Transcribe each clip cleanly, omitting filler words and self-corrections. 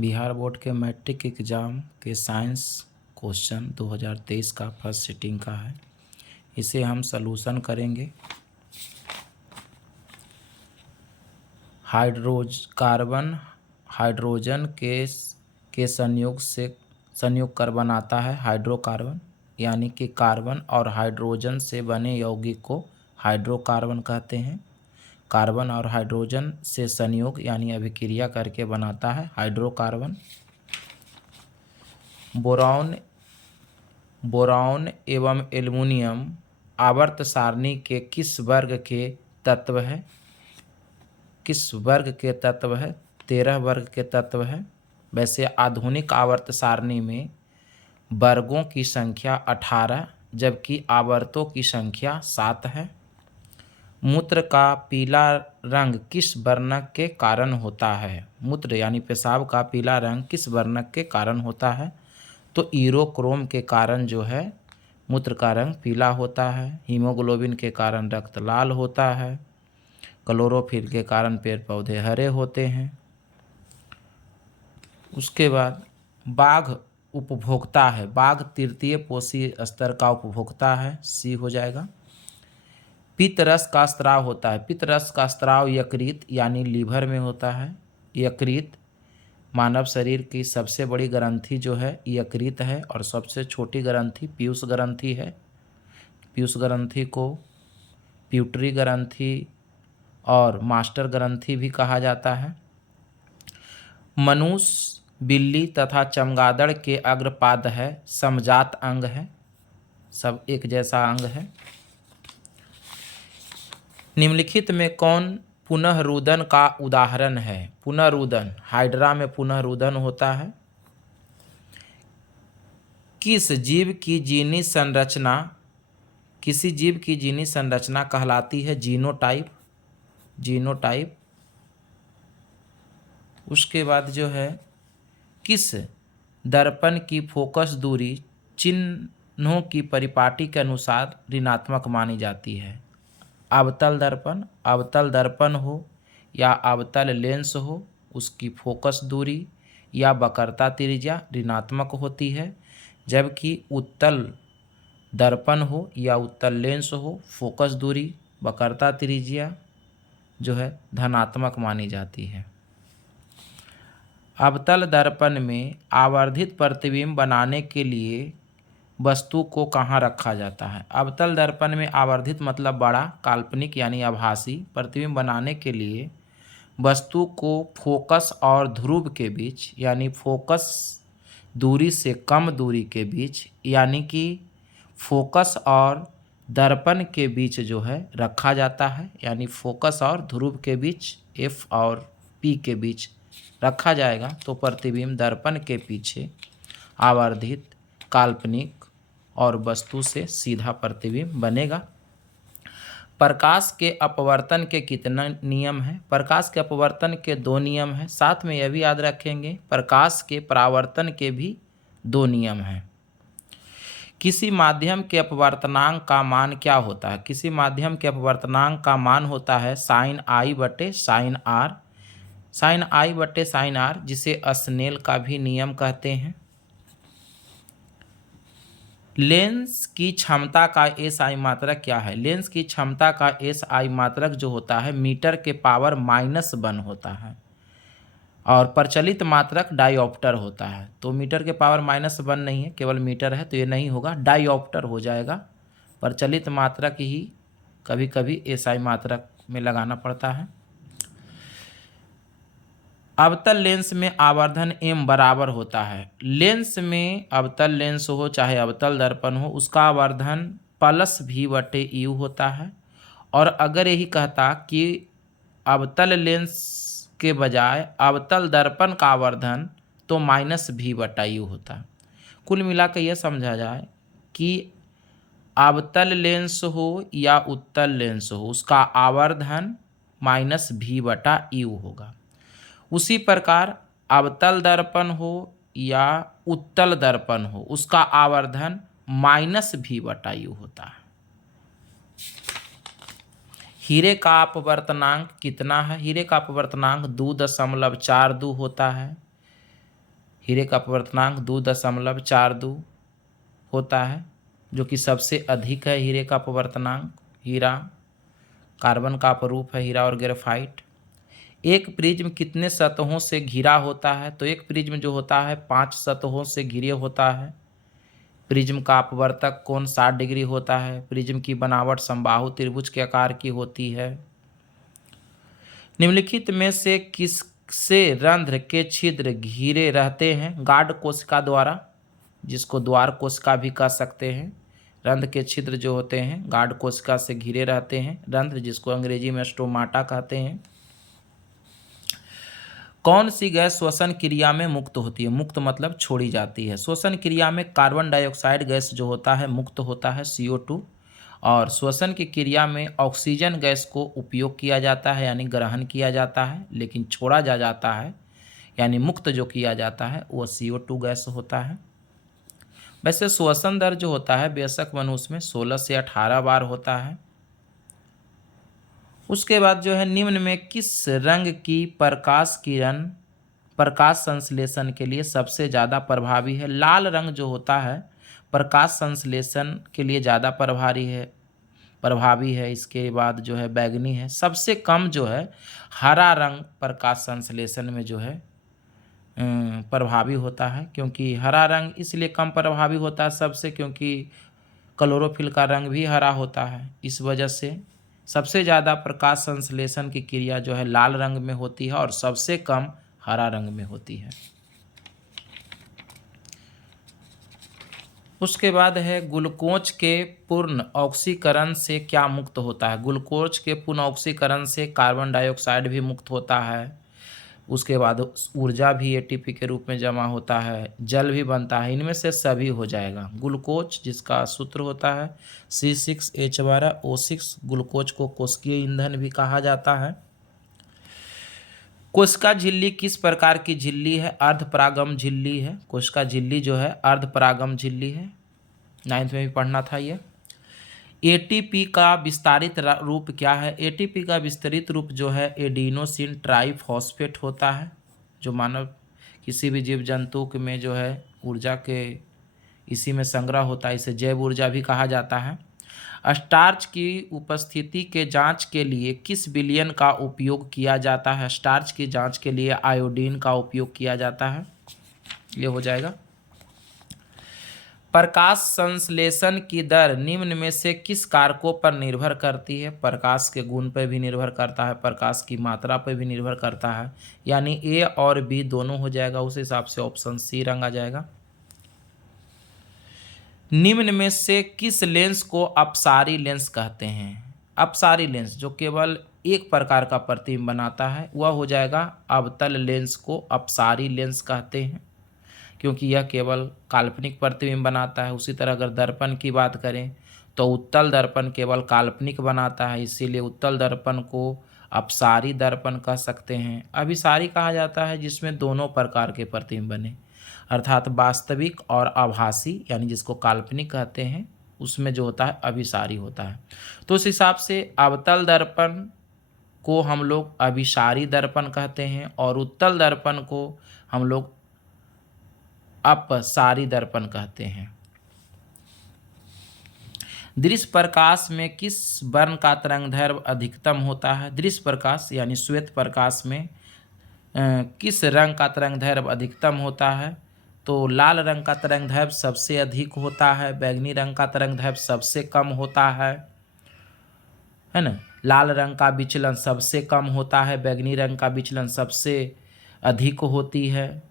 Bihar board के matric exam के science question 2023 का फर्स्ट सिटिंग का है। इसे हम सलूशन करेंगे। कार्बन हाइड्रोजन के संयोग कर बनाता है हाइड्रोकार्बन, यानी कि कार्बन और हाइड्रोजन से बने यौगिक को हाइड्रोकार्बन कहते हैं। कार्बन और हाइड्रोजन से संयोग यानी अभिक्रिया करके बनाता है हाइड्रोकार्बन। बोरॉन एवं एल्युमिनियम आवर्त सारणी के किस वर्ग के तत्व है? 13 वर्ग के तत्व है। वैसे आधुनिक आवर्त सारणी में वर्गों की संख्या 18 जबकि आवर्तों की संख्या 7 है। मूत्र का पीला रंग किस वर्णक के कारण होता है? मूत्र यानी पेशाब का पीला रंग किस वर्णक के कारण होता है? तो यूरोक्रोम के कारण जो है मूत्र का रंग पीला होता है। हीमोग्लोबिन के कारण रक्त लाल होता है। क्लोरोफिल के कारण पेड़ पौधे हरे होते हैं। उसके बाद बाघ उपभोक्ता है। बाघ तृतीय पोषी स्तर का उपभोक्ता है, सी हो जाएगा। पित्त रस का स्राव होता है। पित्त रस का स्राव यकृत यानी लीवर में होता है। यकृत मानव शरीर की सबसे बड़ी ग्रंथि जो है यकृत है और सबसे छोटी ग्रंथि पीयूष ग्रंथि है। पीयूष ग्रंथि को प्यूटरी ग्रंथि और मास्टर ग्रंथि भी कहा जाता है। मनुष्य, बिल्ली तथा चमगादड़ के अग्रपाद है, समजात अंग है, सब एक जैसा अंग है। निम्नलिखित में कौन पुनःरुदन का उदाहरण है? पुनःरुदन, हाइड्रा में पुनःरुदन होता है। किसी जीव की जीनी संरचना कहलाती है जीनोटाइप। उसके बाद जो है किस दर्पण की फोकस दूरी चिन्हों की परिपाटी के अनुसार ऋणात्मक मानी जाती है? अवतल दर्पण हो या अवतल लेंस हो, उसकी फोकस दूरी या वक्रता त्रिज्या ऋणात्मक होती है। जबकि उत्तल दर्पण हो या उत्तल लेंस हो, फोकस दूरी वक्रता त्रिज्या जो है धनात्मक मानी जाती है। अवतल दर्पण में आवर्धित प्रतिबिंब बनाने के लिए वस्तु को कहाँ रखा जाता है? अवतल दर्पण में आवर्धित मतलब बड़ा, काल्पनिक यानी आभासी प्रतिबिंब बनाने के लिए वस्तु को फोकस और ध्रुव के बीच यानी फोकस दूरी से कम दूरी के बीच यानी कि फोकस और दर्पण के बीच जो है रखा जाता है, यानी फोकस और ध्रुव के बीच F और P के बीच रखा जाएगा तो प्रतिबिंब दर्पण के पीछे आवर्धित, काल्पनिक और वस्तु से सीधा प्रतिबिंब बनेगा। प्रकाश के अपवर्तन के कितने नियम हैं? प्रकाश के अपवर्तन के 2 नियम हैं। साथ में यह भी याद रखेंगे प्रकाश के परावर्तन के भी 2 नियम हैं। किसी माध्यम के अपवर्तनांक का मान क्या होता है? किसी माध्यम के अपवर्तनांक का मान होता है साइन आई बटे साइन आर। साइन आई बटे साइन आर जिसे स्नेल का भी नियम कहते हैं। लेंस की क्षमता का एसआई मात्रक क्या है? लेंस की क्षमता का एसआई मात्रक जो होता है मीटर के पावर -1 होता है और प्रचलित मात्रक डायोप्टर होता है। तो मीटर के पावर -1 नहीं है, केवल मीटर है तो ये नहीं होगा, डायोप्टर हो जाएगा। प्रचलित मात्रक ही कभी कभी एसआई मात्रक में लगाना पड़ता है। अवतल लेंस में आवर्धन m बराबर होता है। लेंस में अवतल लेंस हो चाहे अवतल दर्पण हो, उसका आवर्धन +v/u होता है। और अगर यही कहता कि अवतल लेंस के बजाय अवतल दर्पण का आवर्धन तो -v/u होता। कुल मिला के यह समझा जाए कि अवतल लेंस हो या उत्तल लेंस हो, उसका आवर्धन -v/u होगा। उसी प्रकार अवतल दर्पण हो या उत्तल दर्पण हो, उसका आवर्धन -v/u होता है। हीरे का अपवर्तनांक कितना है? हीरे का अपवर्तनांक 2.42 होता है। हीरे का अपवर्तनांक 2.42 होता है, जो कि सबसे अधिक है हीरे का अपवर्तनांक। हीरा कार्बन का अपरूप है, हीरा और ग्रेफाइट। एक प्रिज्म कितने सतहों से घिरा होता है? तो एक प्रिज्म जो होता है 5 सतहों से घिरे होता है। प्रिज्म का अपवर्तक कोण 60 डिग्री होता है। प्रिज्म की बनावट समबाहु त्रिभुज के आकार की होती है। निम्नलिखित में से किससे रंध्र के छिद्र घिरे रहते हैं? गार्ड कोशिका द्वारा, जिसको द्वार कोशिका भी कह सकते हैं। रंध्र के छिद्र जो होते हैं गार्ड कोशिका से घिरे रहते हैं। रंध्र, जिसको अंग्रेजी में स्टोमाटा कहते हैं। कौन सी गैस श्वसन क्रिया में मुक्त होती है? मुक्त मतलब छोड़ी जाती है। श्वसन क्रिया में कार्बन डाइऑक्साइड गैस जो होता है मुक्त होता है, CO2। और श्वसन की क्रिया में ऑक्सीजन गैस को उपयोग किया जाता है, यानी ग्रहण किया जाता है, लेकिन छोड़ा जाता है, यानी मुक्त जो किया जाता है वो CO2 गैस होता है। वैसे श्वसन दर जो होता है बेशक मनुष्य में 16 से 18 बार होता है। उसके बाद जो है, निम्न में किस रंग की प्रकाश किरण प्रकाश संश्लेषण के लिए सबसे ज़्यादा प्रभावी है? लाल रंग जो होता है प्रकाश संश्लेषण के लिए ज़्यादा प्रभावी है। इसके बाद जो है बैगनी है। सबसे कम जो है हरा रंग प्रकाश संश्लेषण में जो है प्रभावी होता है। क्योंकि हरा रंग इसलिए कम प्रभावी होता है सबसे, क्योंकि क्लोरोफिल का रंग भी हरा होता है। इस वजह से सबसे ज़्यादा प्रकाश संश्लेषण की क्रिया जो है लाल रंग में होती है और सबसे कम हरा रंग में होती है। उसके बाद है, ग्लूकोज के पूर्ण ऑक्सीकरण से क्या मुक्त होता है? ग्लूकोज के पूर्ण ऑक्सीकरण से कार्बन डाइऑक्साइड भी मुक्त होता है। उसके बाद ऊर्जा भी ATP के रूप में जमा होता है, जल भी बनता है। इनमें से सभी हो जाएगा। ग्लूकोज, जिसका सूत्र होता है C6H12O6, ग्लूकोज को कोशिकीय ईंधन भी कहा जाता है। कोशिका झिल्ली किस प्रकार की झिल्ली है? अर्धपरागम झिल्ली है। कोशिका झिल्ली जो है अर्धपरागम झिल्ली है। 9th में भी पढ़ना था ये। ATP का विस्तारित रूप क्या है? ATP का विस्तृत रूप जो है एडिनोसिन ट्राइफॉस्फेट होता है, जो मानव किसी भी जीव जंतु में जो है ऊर्जा के इसी में संग्रह होता है। इसे जैव ऊर्जा भी कहा जाता है। स्टार्च की उपस्थिति के जांच के लिए किस विलयन का उपयोग किया जाता है? स्टार्च की जांच के लिए आयोडीन का उपयोग किया जाता है। ये हो जाएगा। प्रकाश संश्लेषण की दर निम्न में से किस कारकों पर निर्भर करती है? प्रकाश के गुण पर भी निर्भर करता है, प्रकाश की मात्रा पर भी निर्भर करता है, यानी A और B दोनों हो जाएगा। उस हिसाब से ऑप्शन C रंग आ जाएगा। निम्न में से किस लेंस को अपसारी लेंस कहते हैं? अपसारी लेंस जो केवल एक प्रकार का प्रतिबिंब बनाता है वह हो जाएगा अवतल लेंस को अपसारी लेंस कहते हैं, क्योंकि यह केवल काल्पनिक प्रतिबिंब बनाता है। उसी तरह अगर दर्पण की बात करें तो उत्तल दर्पण केवल काल्पनिक बनाता है, इसीलिए उत्तल दर्पण को अपसारी दर्पण कह सकते हैं। अभिसारी कहा जाता है जिसमें दोनों प्रकार के प्रतिबिंब बने, अर्थात वास्तविक और आभासी, यानी जिसको काल्पनिक कहते हैं, उसमें जो होता है अभिसारी होता है। तो उस हिसाब से अवतल दर्पण को हम लोग अभिसारी दर्पण कहते हैं और उत्तल दर्पण को हम लोग अपसारी दर्पण कहते हैं। दृश्य प्रकाश में किस वर्ण का तरंगदैर्घ्य अधिकतम होता है? दृश्य प्रकाश यानी श्वेत प्रकाश में किस रंग का तरंगदैर्घ्य अधिकतम होता है? तो लाल रंग का तरंगदैर्घ्य सबसे अधिक होता है, बैगनी रंग का तरंगदैर्घ्य सबसे कम होता है ना। लाल रंग का विचलन सबसे कम होता है, बैगनी रंग का विचलन सबसे अधिक होती है।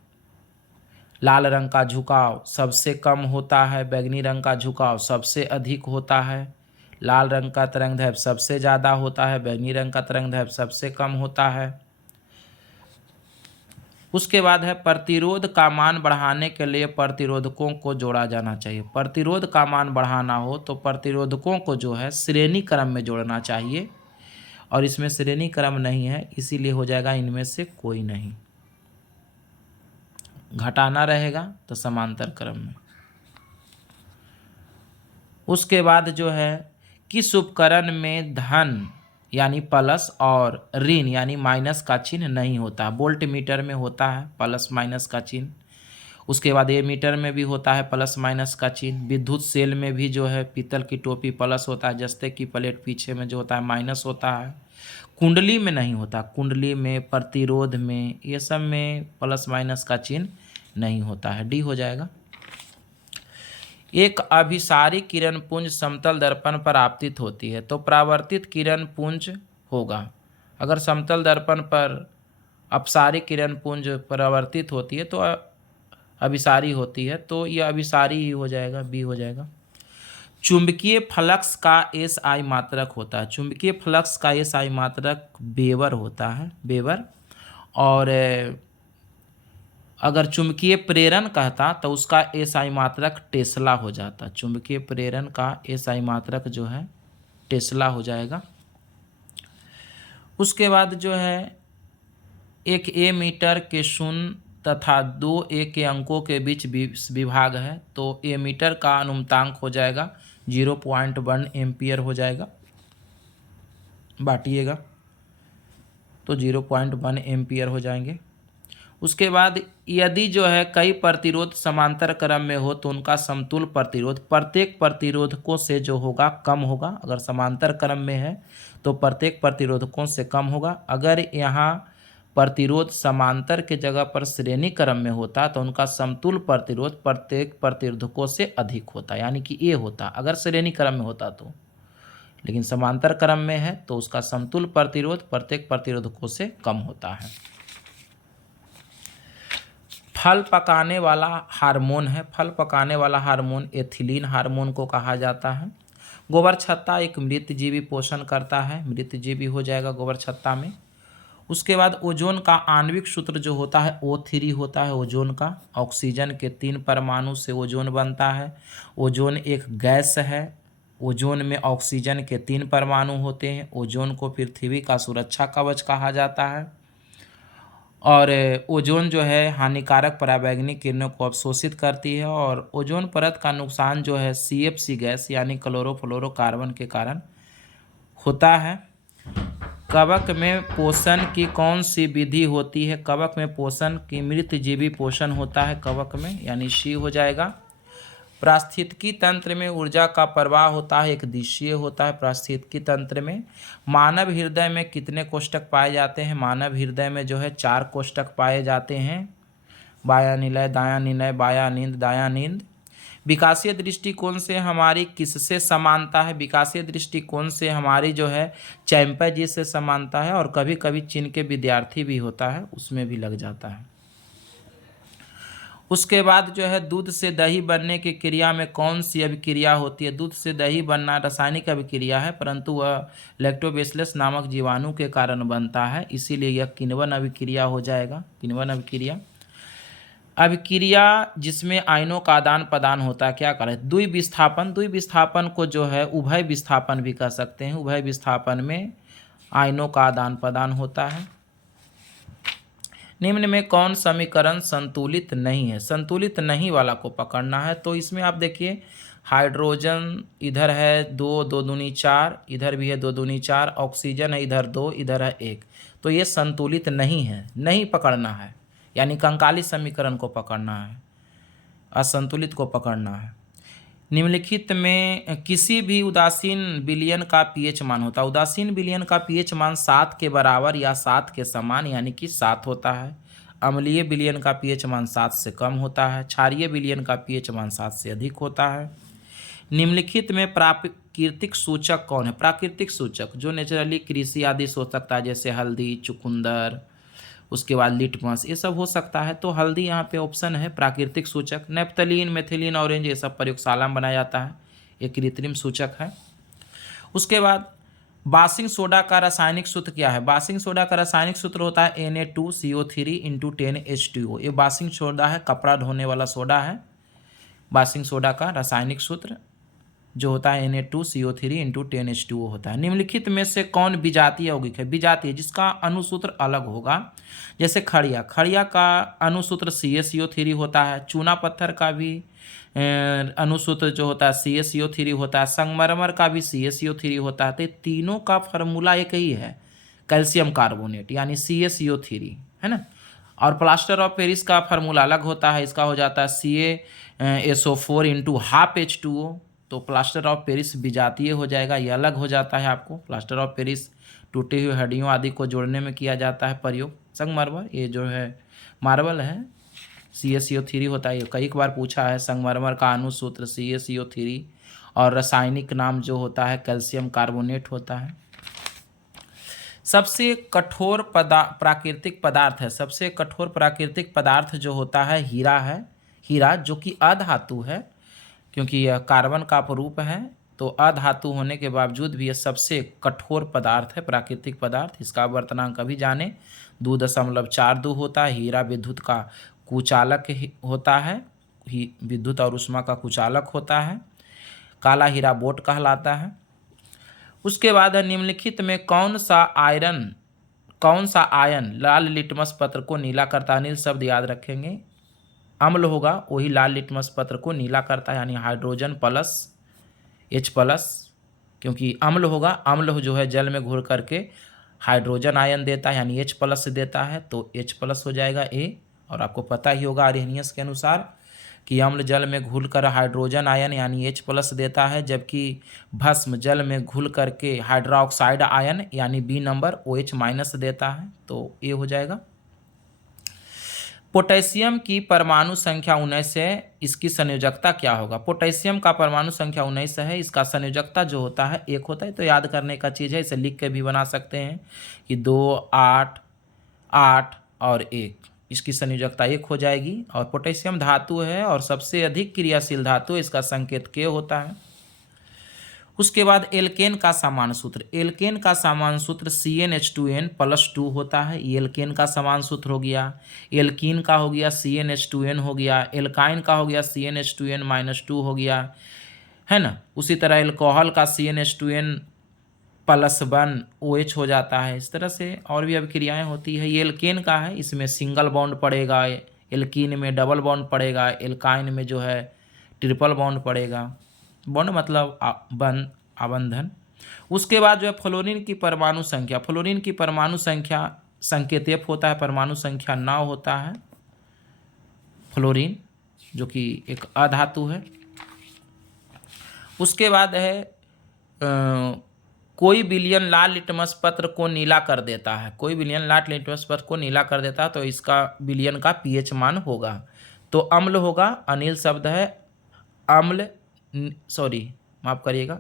लाल रंग का झुकाव सबसे कम होता है, बैगनी रंग का झुकाव सबसे अधिक होता है। लाल रंग का तरंगदैर्घ्य सबसे ज़्यादा होता है, बैगनी रंग का तरंगदैर्घ्य सबसे कम होता है। उसके बाद है, प्रतिरोध का मान बढ़ाने के लिए प्रतिरोधकों को जोड़ा जाना चाहिए। प्रतिरोध का मान बढ़ाना हो तो प्रतिरोधकों को जो है श्रेणी क्रम में जोड़ना चाहिए, और इसमें श्रेणी क्रम नहीं है, इसीलिए हो जाएगा इनमें से कोई नहीं। घटाना रहेगा तो समांतर क्रम में। उसके बाद जो है, किस उपकरण में धन यानी प्लस और ऋण यानी माइनस का चिन्ह नहीं होता? वोल्ट मीटर में होता है प्लस माइनस का चिन्ह। उसके बाद एमीटर में भी होता है प्लस माइनस का चिन्ह। विद्युत सेल में भी जो है पीतल की टोपी प्लस होता है, जस्ते की प्लेट पीछे में जो होता है माइनस होता है। कुंडली में नहीं होता, कुंडली में, प्रतिरोध में, ये सब में प्लस माइनस का चिन्ह नहीं होता है। डी हो जाएगा। एक अभिसारी किरण पुंज समतल दर्पण पर आपतित होती है तो परावर्तित किरण पुंज होगा। अगर समतल दर्पण पर अपसारी किरण पुंज परावर्तित होती है तो अभिसारी होती है, तो यह अभिसारी ही हो जाएगा, बी हो जाएगा। चुंबकीय फ्लक्स का एस आई मात्रक होता है। चुंबकीय फ्लक्स का एस आई मात्रक वेबर होता है, वेबर। और अगर चुंबकीय प्रेरण कहता तो उसका एस आई मात्रक टेस्ला हो जाता। चुंबकीय प्रेरण का एस आई मात्रक जो है टेस्ला हो जाएगा। उसके बाद जो है एक ए मीटर के शून्य तथा 2 ए के अंकों के बीच विभाग है तो ए मीटर का अनुमतांक हो जाएगा 0.1 एम्पियर हो जाएगा। बांटिएगा तो 0.1 एम्पियर हो जाएंगे। उसके बाद यदि जो है कई प्रतिरोध समांतर क्रम में हो तो उनका समतुल्य प्रतिरोध प्रत्येक प्रतिरोधकों से जो होगा कम होगा। अगर समांतर क्रम में है तो प्रत्येक प्रतिरोधकों से कम होगा। अगर यहाँ प्रतिरोध समांतर के जगह पर श्रेणी क्रम में होता तो उनका समतुल्य प्रतिरोध प्रत्येक प्रतिरोधकों से अधिक होता, यानी कि ए होता अगर श्रेणी क्रम में होता तो। लेकिन समांतर क्रम में है तो उसका समतुल्य प्रतिरोध प्रत्येक प्रतिरोधकों से कम होता है। फल पकाने वाला हार्मोन है। फल पकाने वाला हार्मोन एथिलीन हार्मोन को कहा जाता है। गोबर छत्ता एक मृत जीवी पोषण करता है, मृत जीवी हो जाएगा गोबर छत्ता में। उसके बाद ओजोन का आणविक सूत्र जो होता है O3 होता है ओजोन का। ऑक्सीजन के 3 परमाणु से ओजोन बनता है। ओजोन एक गैस है। ओजोन में ऑक्सीजन के 3 परमाणु होते हैं। ओजोन को पृथ्वी का सुरक्षा कवच कहा जाता है। और ओजोन जो है हानिकारक पराबैंगनी किरणों को अवशोषित करती है और ओजोन परत का नुकसान जो है CFC गैस यानी क्लोरोफ्लोरोकार्बन के कारण होता है। कवक में पोषण की कौन सी विधि होती है? कवक में पोषण की मृत जीवी पोषण होता है कवक में, यानी सी हो जाएगा। पारिस्थितिकी तंत्र में ऊर्जा का प्रवाह होता है, एक दिशीय होता है पारिस्थितिकी तंत्र में। मानव हृदय में कितने कोष्ठक पाए जाते हैं? मानव हृदय में जो है 4 कोष्ठक पाए जाते हैं, बायां निलय, दायां निलय, बायां नींद, दायां नींद। विकासीय दृष्टिकोण से हमारी किससे समानता है? विकासीय दृष्टिकोण से हमारी जो है चैंपैजी से समानता है और कभी कभी चीन के विद्यार्थी भी होता है उसमें भी लग जाता है। उसके बाद जो है दूध से दही बनने की क्रिया में कौन सी अभिक्रिया होती है? दूध से दही बनना रासायनिक अभिक्रिया है परंतु वह लैक्टोबैसिलस नामक जीवाणु के कारण बनता है, इसीलिए यह किण्वन अभिक्रिया हो जाएगा, किण्वन अभिक्रिया। अभिक्रिया जिसमें आयनों का आदान प्रदान होता है क्या करें? द्विविस्थापन। द्विविस्थापन को जो है उभय विस्थापन भी कह सकते हैं। उभय विस्थापन में आयनों का आदान प्रदान होता है। निम्न में कौन समीकरण संतुलित नहीं है? संतुलित नहीं वाला को पकड़ना है। तो इसमें आप देखिए हाइड्रोजन इधर है 2, 2 दूनी 4, इधर भी है 2 दूनी 4, ऑक्सीजन है इधर 2, इधर है 1, तो ये संतुलित नहीं है, नहीं पकड़ना है, यानी कंकाली समीकरण को पकड़ना है, असंतुलित को पकड़ना है। निम्नलिखित में किसी भी उदासीन विलयन का पीएच मान होता है। उदासीन विलयन का पीएच मान 7 के बराबर या 7 के समान यानी कि 7 होता है। अम्लीय विलयन का पीएच मान 7 से कम होता है। क्षारीय विलयन का पीएच मान 7 से अधिक होता है। निम्नलिखित में प्राकृतिक सूचक कौन है? प्राकृतिक सूचक जो नेचुरली कृषि आदि हो सकता है, जैसे हल्दी, चुकंदर, उसके बाद लिटमस, ये सब हो सकता है। तो हल्दी यहाँ पे ऑप्शन है प्राकृतिक सूचक। नेप्थलीन, मेथिलीन, ऑरेंज ये सब प्रयोगशाला में बनाया जाता है, ये कृत्रिम सूचक है। उसके बाद बासिंग सोडा का रासायनिक सूत्र क्या है? बासिंग सोडा का रासायनिक सूत्र होता है Na2CO3 × 10H2O। ये बासिंग सोडा है, कपड़ा धोने वाला सोडा है। बासिंग सोडा का रासायनिक सूत्र जो होता है Na2CO3 × 10H2O होता है। निम्नलिखित में से कौन विजातीय यौगिक है? विजातीय जिसका अणुसूत्र अलग होगा, जैसे खड़िया, खड़िया का अणुसूत्र CaCO3 होता है। चूना पत्थर का भी अणुसूत्र जो होता है CaCO3 होता है। संगमरमर का भी CaCO3 होता है। तो तीनों का फार्मूला एक ही है, कैल्शियम कार्बोनेट यानी CaCO3, है ना। और प्लास्टर ऑफ पेरिस का फार्मूला अलग होता है, इसका हो जाता है CaSO4 इंटू हाफ H2O। तो प्लास्टर ऑफ पेरिस विजातीय हो जाएगा, ये अलग हो जाता है आपको। प्लास्टर ऑफ पेरिस टूटी हुई हड्डियों आदि को जोड़ने में किया जाता है प्रयोग। संगमरमर ये जो है मार्बल है, CaCO3 होता है, ये कई बार पूछा है। संगमरमर का अणुसूत्र CaCO3 और रासायनिक नाम जो होता है कैल्शियम कार्बोनेट होता है। सबसे कठोर प्राकृतिक पदार्थ है, सबसे कठोर प्राकृतिक पदार्थ जो होता है हीरा है। हीरा जो कि अधातु है, क्योंकि यह कार्बन का अपरूप है, तो अधातु होने के बावजूद भी यह सबसे कठोर पदार्थ है, प्राकृतिक पदार्थ। इसका अपवर्तनांक अभी जाने 2.42 होता है। हीरा विद्युत का कुचालक होता है, विद्युत और ऊष्मा का कुचालक होता है। काला हीरा बोट कहलाता है। उसके बाद है निम्नलिखित में कौन सा आयन लाल लिटमस पत्र को नीला करता है। नील शब्द याद रखेंगे, अम्ल होगा वही लाल लिटमस पत्र को नीला करता है, यानी हाइड्रोजन प्लस H+, क्योंकि अम्ल होगा, अम्ल जो है जल में घुल करके हाइड्रोजन आयन देता है, यानी H+ देता है, तो H+ हो जाएगा A। और आपको पता ही होगा आर्हेनियस के अनुसार कि अम्ल जल में घुलकर हाइड्रोजन आयन यानी H+ देता है, जबकि भस्म जल में घुल करके हाइड्रोक्साइड आयन यानी B नंबर OH- देता है, तो ये हो जाएगा। पोटेशियम की परमाणु संख्या 19 है, इसकी संयोजकता क्या होगा। पोटेशियम का परमाणु संख्या 19 है, इसका संयोजकता जो होता है 1 होता है। तो याद करने का चीज़ है, इसे लिख के भी बना सकते हैं कि 2, 8, 8 और 1, इसकी संयोजकता 1 हो जाएगी। और पोटेशियम धातु है और सबसे अधिक क्रियाशील धातु, इसका संकेत K होता है। उसके बाद एल्केन का सामान्य सूत्र, एल्केन का सामान्य सूत्र CnH2n+2 होता है, ये एल्केन का सामान्य सूत्र हो गया। एल्कीन का हो गया CnH2n हो गया, एल्काइन का हो गया CnH2n-2 हो गया, है ना। उसी तरह एल्कोहल का CnH2n+1 OH हो जाता है। इस तरह से और भी अभिक्रियाएं होती है। ये एल्केन का है, इसमें सिंगल बॉन्ड पड़ेगा, एल्कीन में डबल बॉन्ड पड़ेगा, एल्काइन में जो है ट्रिपल बॉन्ड पड़ेगा। बॉन्ड मतलब आबंधन। उसके बाद जो है फ्लोरीन की परमाणु संख्या, फ्लोरीन की परमाणु संख्या संकेत F होता है, परमाणु संख्या 9 होता है फ्लोरीन, जो कि एक अधातु है। उसके बाद है कोई विलयन लाल लिटमस पत्र को नीला कर देता है, कोई विलयन लाल लिटमस पत्र को नीला कर देता है, तो इसका विलयन का pH मान होगा। तो अम्ल होगा, अनिल शब्द है, अम्ल माफ़ करिएगा,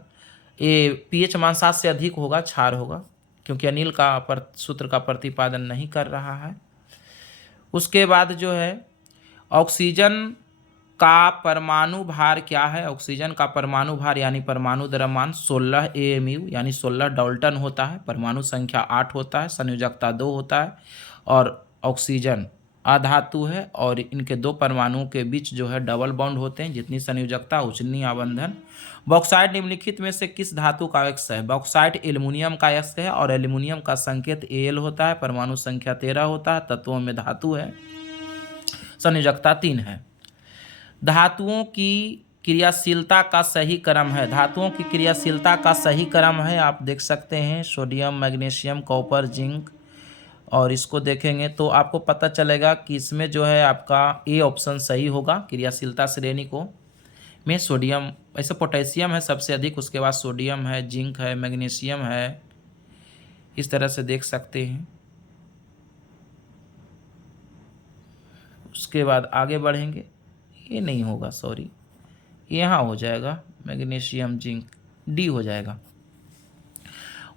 ये pH मान 7 से अधिक होगा, क्षार होगा, क्योंकि अनिल का सूत्र का प्रतिपादन नहीं कर रहा है। उसके बाद जो है ऑक्सीजन का परमाणु भार क्या है। ऑक्सीजन का परमाणु भार यानी परमाणु द्रव्यमान 16 AMU यानी 16 डाल्टन होता है। परमाणु संख्या 8 होता है, संयोजकता 2 होता है, और ऑक्सीजन अधातु है और इनके 2 परमाणुओं के बीच जो है डबल बॉन्ड होते हैं। जितनी संयोजकता उतनी आबंधन। बॉक्साइट निम्नलिखित में से किस धातु का अयस्क है। बॉक्साइट एल्युमिनियम का अयस्क है और एल्युमिनियम का संकेत Al होता है, परमाणु संख्या 13 होता है, तत्वों में धातु है, संयोजकता 3 है। धातुओं की क्रियाशीलता का सही क्रम है, धातुओं की क्रियाशीलता का सही क्रम है, आप देख सकते हैं सोडियम, मैग्नीशियम, कॉपर, जिंक, और इसको देखेंगे तो आपको पता चलेगा कि इसमें जो है आपका A ऑप्शन सही होगा क्रियाशीलता श्रेणी को में। सोडियम, ऐसे पोटेशियम है सबसे अधिक, उसके बाद सोडियम है, जिंक है, मैग्नीशियम है, इस तरह से देख सकते हैं। उसके बाद आगे बढ़ेंगे, ये नहीं होगा, सॉरी, यहाँ हो जाएगा मैग्नीशियम, जिंक, D हो जाएगा।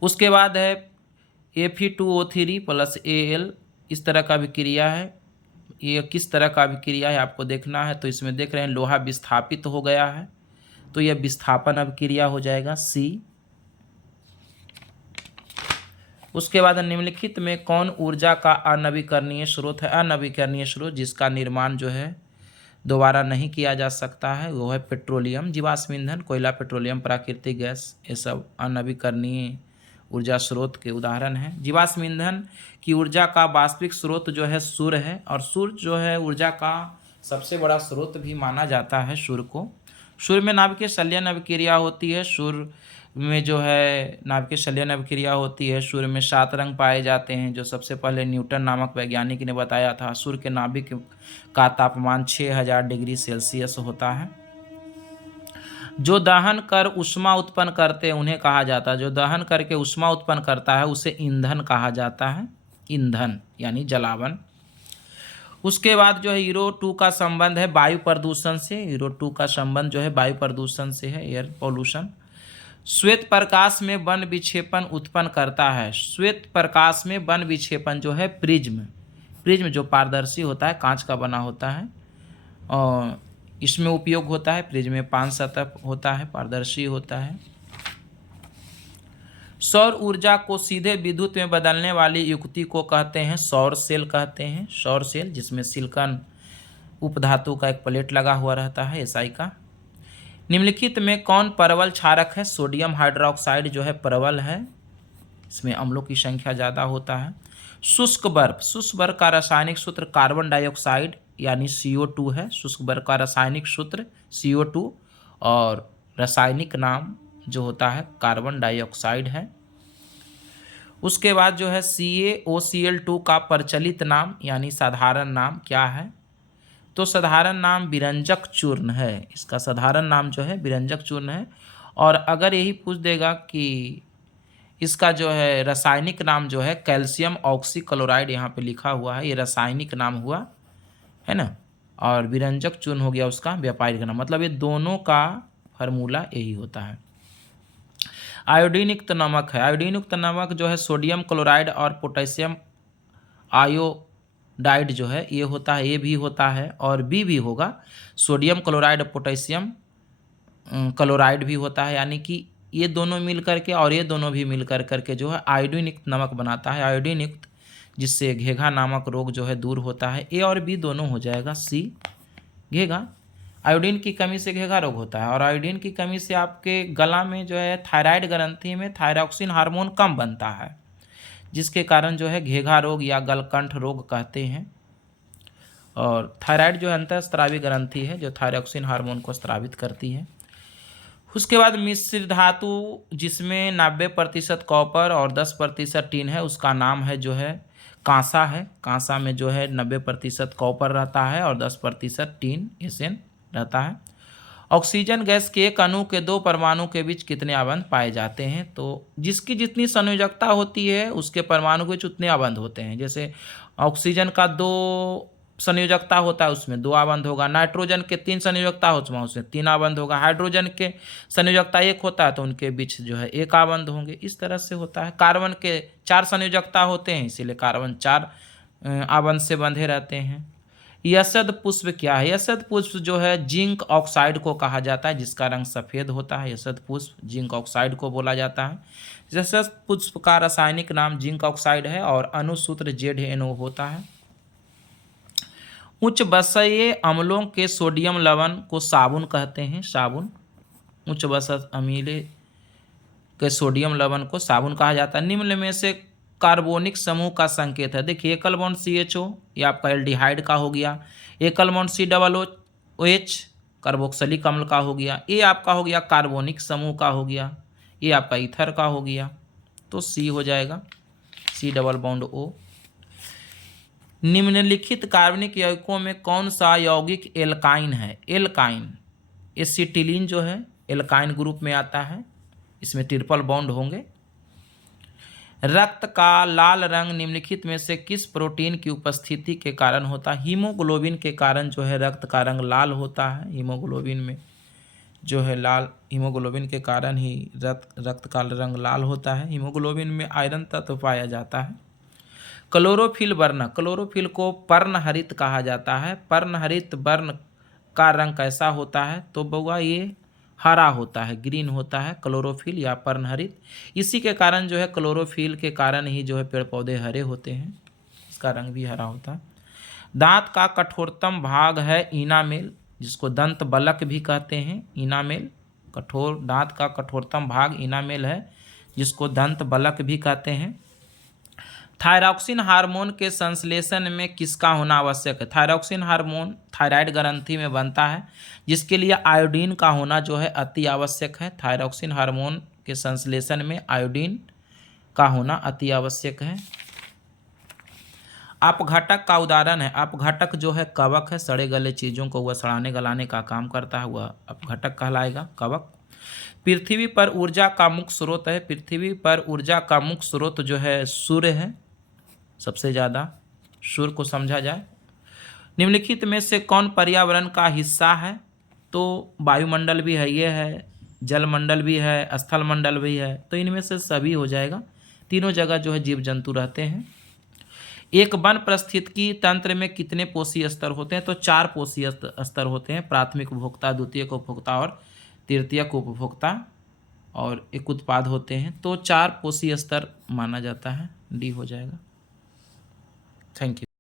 उसके बाद है Fe2O3 + Al, इस तरह का विक्रिया है। ये किस तरह का विक्रिया है आपको देखना है, तो इसमें देख रहे हैं लोहा विस्थापित हो गया है, तो यह विस्थापन अभिक्रिया हो जाएगा C। उसके बाद निम्नलिखित में कौन ऊर्जा का अनवीकरणीय स्रोत है। अनवीकरणीय स्रोत जिसका निर्माण जो है दोबारा नहीं किया जा सकता है, वो है पेट्रोलियम, जीवाश्म ईंधन, कोयला, पेट्रोलियम, प्राकृतिक गैस, ये सब अनवीकरणीय ऊर्जा स्रोत के उदाहरण हैं। जीवाश्म ईंधन की ऊर्जा का वास्तविक स्रोत जो है सूर्य है, और सूर्य जो है ऊर्जा का सबसे बड़ा स्रोत भी माना जाता है सूर्य को। सूर्य में नाभिकीय संलयन अभिक्रिया होती है। सूर्य में जो है नाभिकीय शल्यन अभिक्रिया होती है। सूर्य में 7 रंग पाए जाते हैं, जो सबसे पहले न्यूटन नामक वैज्ञानिक ने बताया था। सूर्य के नाभिक का तापमान 6000 डिग्री सेल्सियस होता है। जो दहन कर ऊष्मा उत्पन्न करते हैं उन्हें कहा जाता है, जो दहन करके ऊष्मा उत्पन्न करता है उसे ईंधन कहा जाता है। ईंधन यानी जलावन। उसके बाद जो है हीरो 2 का संबंध है वायु प्रदूषण से। हीरो 2 का संबंध जो है वायु प्रदूषण से है, एयर पोल्यूशन। श्वेत प्रकाश में वन विक्षेपण उत्पन्न करता है। श्वेत प्रकाश में वन विक्षेपण जो है प्रिज्म, प्रिज्म जो पारदर्शी होता है, कांच का बना होता है, और इसमें उपयोग होता है। प्रिज्म में 5 सतह होता है, पारदर्शी होता है। सौर ऊर्जा को सीधे विद्युत में बदलने वाली युक्ति को कहते हैं सौर सेल कहते हैं। सौर सेल जिसमें सिलिकॉन उपधातु का एक प्लेट लगा हुआ रहता है, एसआई का। निम्नलिखित में कौन परवल क्षारक है? सोडियम हाइड्रोक्साइड जो है परवल है, इसमें अम्लों की संख्या ज़्यादा होता है। शुष्क बर्फ, शुष्क बर्फ का रासायनिक सूत्र कार्बन डाइऑक्साइड यानी CO2 है। शुष्क बर्फ का रासायनिक सूत्र CO2 और रासायनिक नाम जो होता है कार्बन डाइऑक्साइड है। उसके बाद जो है CaOCl2 का प्रचलित नाम यानी साधारण नाम क्या है? तो साधारण नाम विरंजक चूर्ण है। इसका साधारण नाम जो है विरंजक चूर्ण है। और अगर यही पूछ देगा कि इसका जो है रासायनिक नाम जो है कैल्शियम ऑक्सीक्लोराइड, यहाँ पे लिखा हुआ है, ये रासायनिक नाम हुआ है ना, और विरंजक चूर्ण हो गया उसका व्यापारिक नाम। मतलब ये दोनों का फार्मूला यही होता है। आयोडीन युक्त नमक है। आयोडीन युक्त नमक जो है सोडियम क्लोराइड और पोटेशियम आयोडाइड जो है ये होता है, ए भी होता है और बी भी होगा। सोडियम क्लोराइड पोटेशियम क्लोराइड भी होता है, यानी कि ये दोनों मिल करके और ये दोनों भी मिल करके जो है आयोडीन युक्त नमक बनाता है। आयोडीन युक्त, जिससे घेघा नामक रोग जो है दूर होता है। ए और बी दोनों हो जाएगा सी, घेघा। आयोडीन की कमी से घेघा रोग होता है, और आयोडीन की कमी से आपके गला में जो है थायराइड ग्रंथि में थायरॉक्सिन हार्मोन कम बनता है, जिसके कारण जो है घेघा रोग या गलकंठ रोग कहते हैं। और थायराइड जो है अंतःस्रावी ग्रंथि है जो थायरॉक्सिन हार्मोन को स्रावित करती है। उसके बाद मिश्र धातु जिसमें 90% कॉपर और 10% टिन है, उसका नाम है जो है कांसा है। कांसा में जो है 90% कॉपर रहता है और 10% टिन एसएन रहता है। ऑक्सीजन गैस के एक अणु के 2 परमाणु के बीच कितने आबंध पाए जाते हैं? तो जिसकी जितनी संयोजकता होती है उसके परमाणु के बीच उतने आबंध होते हैं। जैसे ऑक्सीजन का 2 संयोजकता होता है, उसमें 2 आबंध होगा। नाइट्रोजन के 3 संयोजकता होता है, उसमें 3 आबंध होगा। हाइड्रोजन के संयोजकता 1 होता है तो उनके बीच जो है 1 आबंध होंगे। इस तरह से होता है। कार्बन के 4 संयोजकता होते हैं, इसीलिए कार्बन 4 आबंध से बंधे रहते हैं। यशद पुष्प क्या है? यशद पुष्प जो है जिंक ऑक्साइड को कहा जाता है, जिसका रंग सफ़ेद होता है। यशद पुष्प जिंक ऑक्साइड को बोला जाता है। यशद पुष्प का रासायनिक नाम जिंक ऑक्साइड है और अणुसूत्र ZNO होता है। उच्च बसयीय अम्लों के सोडियम लवण को साबुन कहते हैं। साबुन, उच्च बसत अम्ल के सोडियम लवण को साबुन कहा जाता है। निम्न में से कार्बोनिक समूह का संकेत है। देखिए एकल बॉन्ड CHO ये आपका एल्डिहाइड का हो गया। एकल बॉन्ड COOH कार्बोक्सिलिक अम्ल का हो गया। ये आपका हो गया कार्बोनिक समूह का हो गया। ये आपका ईथर का हो गया, तो C हो जाएगा, C डबल बॉन्ड O। निम्नलिखित कार्बनिक यौगिकों में कौन सा यौगिक एल्काइन है? एल्काइन, एसिटिलीन जो है एल्काइन ग्रुप में आता है, इसमें ट्रिपल बॉन्ड होंगे। रक्त का लाल रंग निम्नलिखित में से किस प्रोटीन की उपस्थिति के कारण होता है? हीमोग्लोबिन के कारण जो है रक्त का रंग लाल होता है। हीमोग्लोबिन में जो है लाल, हीमोग्लोबिन के कारण ही रक्त का रंग लाल होता है। हीमोग्लोबिन में आयरन तत्व पाया जाता है। क्लोरोफिल वर्ण, क्लोरोफिल को पर्णहरित कहा जाता है। पर्णहरित वर्ण का रंग कैसा होता है? तो बउआ ये हरा होता है, ग्रीन होता है क्लोरोफिल या पर्णहरित। इसी के कारण जो है क्लोरोफिल के कारण ही जो है पेड़ पौधे हरे होते हैं, इसका रंग भी हरा होता है। दांत का कठोरतम भाग है इनामेल, जिसको दंत बलक भी कहते हैं। इनामेल, कठोर दांत का कठोरतम भाग इनामेल है, जिसको दंत बलक भी कहते हैं। थायरॉक्सिन हार्मोन के संश्लेषण में किसका होना आवश्यक है? थायरॉक्सिन हार्मोन थायराइड ग्रंथि में बनता है, जिसके लिए आयोडीन का होना जो है अति आवश्यक है। थायरॉक्सिन हार्मोन के संश्लेषण में आयोडीन का होना अति आवश्यक है। अपघटक का उदाहरण है, अपघटक जो है कवक है, सड़े गले चीज़ों को वह सड़ाने गलाने का काम करता है, वह अपघटक कहलाएगा, कवक। पृथ्वी पर ऊर्जा का मुख्य स्रोत है, पृथ्वी पर ऊर्जा का मुख्य स्रोत जो है सूर्य है, सबसे ज़्यादा सूर्य को समझा जाए। निम्नलिखित में से कौन पर्यावरण का हिस्सा है? तो वायुमंडल भी है, ये है, जलमंडल भी है, स्थल मंडल भी है, तो इनमें से सभी हो जाएगा। तीनों जगह जो है जीव जंतु रहते हैं। एक वन पारिस्थितिकी तंत्र में कितने पोषी स्तर होते हैं? तो 4 पोषी स्तर होते हैं, प्राथमिक उपभोक्ता, द्वितीयक उपभोक्ता और तृतीयक उपभोक्ता, और एक उत्पाद होते हैं। तो 4 पोषी स्तर माना जाता है, डी हो जाएगा। Thank you.